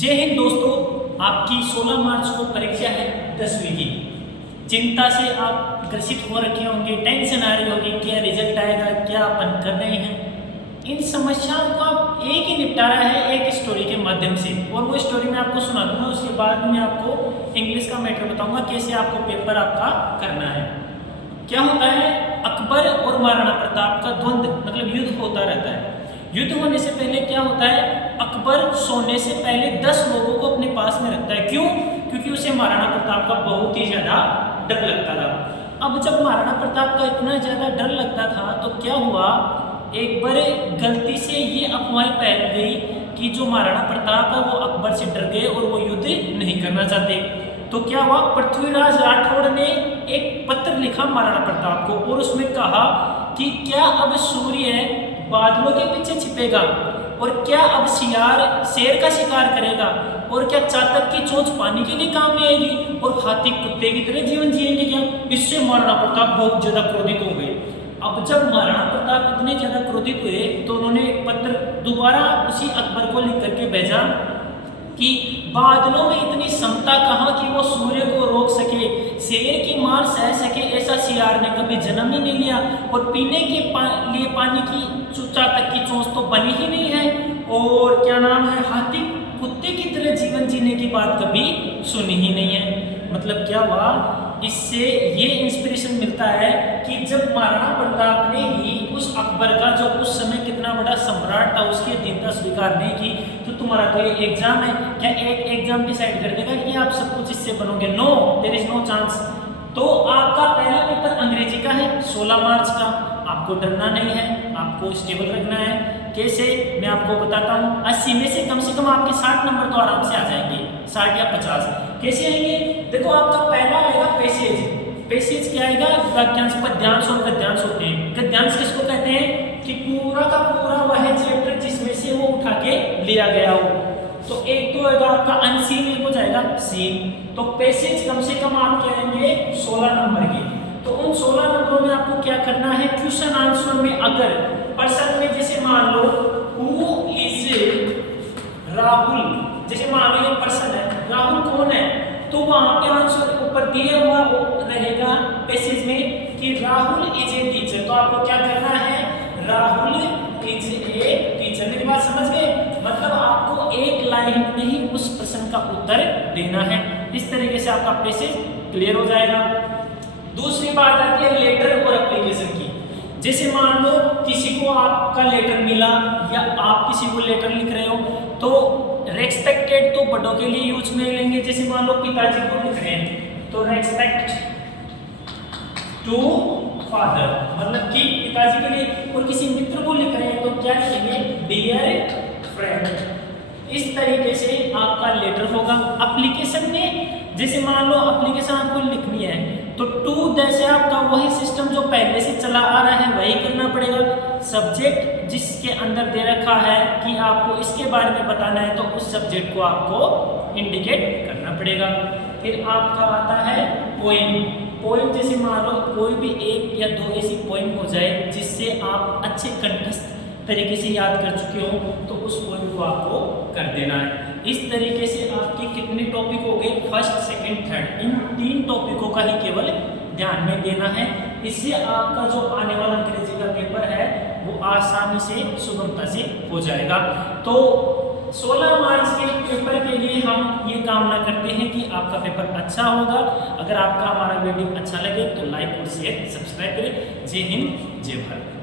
जय हिंद दोस्तों, आपकी 16 मार्च को परीक्षा है 10वीं की। चिंता से आप ग्रसित हो रखे होंगे, टेंशन आ रही होगी, क्या रिजल्ट आएगा, क्या अपन कर रहे हैं। इन समस्याओं का एक ही निपटारा है एक स्टोरी के माध्यम से, और वो स्टोरी मैं आपको सुना दूंगा। उसके बाद मैं आपको इंग्लिश का मैटर बताऊंगा कैसे आपको पेपर आपका करना है। क्या होता है, अकबर और महाराणा प्रताप का द्वंद्व मतलब युद्ध होता रहता है। युद्ध होने से पहले क्या होता है, अकबर सोने से पहले 10 लोगों को अपने पास में रखता है। क्यों? क्योंकि उसे महाराणा प्रताप का बहुत ही ज्यादा डर लगता था। अब जब महाराणा प्रताप का इतना ज्यादा डर लगता था तो क्या हुआ, एक बार गलती से ये अफवाह फैल गई कि जो महाराणा प्रताप है वो अकबर से डर गए और वो युद्ध नहीं करना चाहते। तो क्या हुआ, पृथ्वीराज राठौड़ ने एक पत्र लिखा महाराणा प्रताप को और उसमें कहा कि क्या अब सूर्य बादलों के पीछे छिपेगा, और क्या अब शियार शेर का शिकार करेगा, और क्या चातक की चोंच पानी के लिए काम में आएगी, और हाथी कुत्ते की तरह जीवन जिएंगे क्या। इससे महाराणा प्रताप बहुत ज्यादा क्रोधित हो गए। अब जब महाराणा प्रताप इतने ज्यादा क्रोधित हुए तो उन्होंने एक पत्र दोबारा उसी अकबर को लिख करके भेजा कि बादलों में इतनी क्षमता कहाँ कि वो सूर्य को रोक सके, शेर की मार सह सके, ऐसा शियार ने कभी जन्म ही नहीं लिया, और पीने के लिए पानी की चातक की चोंच तो बनी ही नहीं है, और क्या नाम है, हाथी कुत्ते की तरह जीवन जीने की बात कभी सुनी ही नहीं है। मतलब क्या हुआ, इससे ये इंस्पिरेशन मिलता है कि जब महाराणा प्रताप ने ही उस अकबर का जो उस समय कितना बड़ा सम्राट था उसकी अधीनता स्वीकार नहीं की, तो तुम्हारा तो ये एग्जाम है, क्या एक एग्जाम डिसाइड कर देगा कि आप सब कुछ इससे बनोगे? No, there is no chance. तो आपका पहला पेपर अंग्रेजी का है 16 मार्च का। आपको डरना नहीं है, आपको स्टेबल रखना है। कैसे, मैं आपको बताता हूँ। 80 में से कम आपके 60 नंबर तो आराम से आ जाएंगे, 60 या 50। कैसे आएंगे, देखो आपका पहला आएगा पैसेज। पैसेज क्या आएगा, वाक्यांश, पद्यांश और गद्यांश होते हैं। गद्यांश किसको कहते हैं कि पूरा का पूरा वह चैप्टर जिसमें से वो उठा के लिया गया हो। तो एक तो आएगा आपका अनसीन, एक हो जाएगा सीन। तो पैसेज कम से कम आप क्या लेंगे, 16 नंबर के। तो उन 16 नंबरों में आपको क्या करना है, क्वेश्चन आंसर में अगर पर्सन में जैसे मान लो हु इज राहुल, जैसे मान लो ये पर्सन है, राहुल कौन है, तो वहां पे आंसर ऊपर दिया हुआ रहेगा पैसेज में कि राहुल इज ए टीचर। तो आपको क्या करना है, राहुल इज ए टीचर। मेरी बात समझ गए? मतलब आपको एक लाइन में ही उस प्रश्न का उत्तर देना है। इस तरीके से आपका पैसेज क्लियर हो जाएगा। दूसरी बात आती है लेटर और एप्लीकेशन की। जैसे मान लो किसी को आपका लेटर मिला या आप किसी को लेटर लिख रहे हो, तो रेस्पेक्टेड तो बड़ों के लिए यूज में लेंगे। जैसे मान लो पिताजी को लिख रहे हैं तो रेस्पेक्ट टू फादर, मतलब कि पिताजी के लिए। और किसी मित्र को लिख रहे हैं तो क्या लिखेंगे, डियर फ्रेंड। इस तरीके से आपका लेटर होगा। एप्लीकेशन में जैसे मान लो एप्लीकेशन आपको लिखनी है तो टू जैसे आपका वही सिस्टम जो पहले से चला आ रहा है वही करना पड़ेगा। सब्जेक्ट जिसके अंदर दे रखा है कि आपको इसके बारे में बताना है तो उस सब्जेक्ट को आपको इंडिकेट करना पड़ेगा। फिर आपका आता है पोएम। पोएम जैसे मान लो कोई भी एक या दो ऐसी पोएम हो जाए जिससे आप अच्छे कंठस्थ तरीके से याद कर चुके हो तो उस पोएम को आपको कर देना है। इस तरीके से आपके कितने टॉपिक हो गए, फर्स्ट, सेकंड, थर्ड, इन 3 टॉपिकों का ही केवल ध्यान में देना है। इससे आपका जो आने वाला अंग्रेजी का पेपर है वो आसानी से, सुगमता से हो जाएगा। तो 16 मार्च के पेपर के लिए हम ये कामना करते हैं कि आपका पेपर अच्छा होगा। अगर आपका हमारा वीडियो अच्छा लगे तो लाइक और शेयर, सब्सक्राइब करें। जय हिंद, जय भारत।